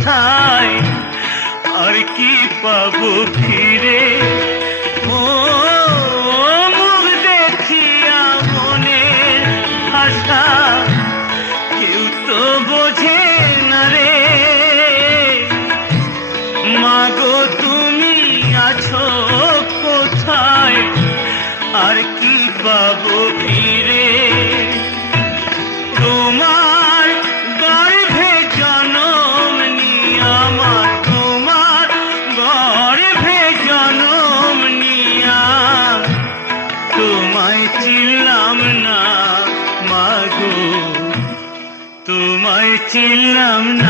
কোথায় আর কি পাবো ফিরে ও মুখ দেখিয়া মনের আশা কেউ তো বোঝে না রে মাগো তুমি আছো কোথায় আর কি পাবো ফিরে তোমার গর্ভে জনম নিয়া আমার তোমার গর্ভে জনম নিয়া তোমায় চিনলাম না মাগো তোমায় চিনলাম না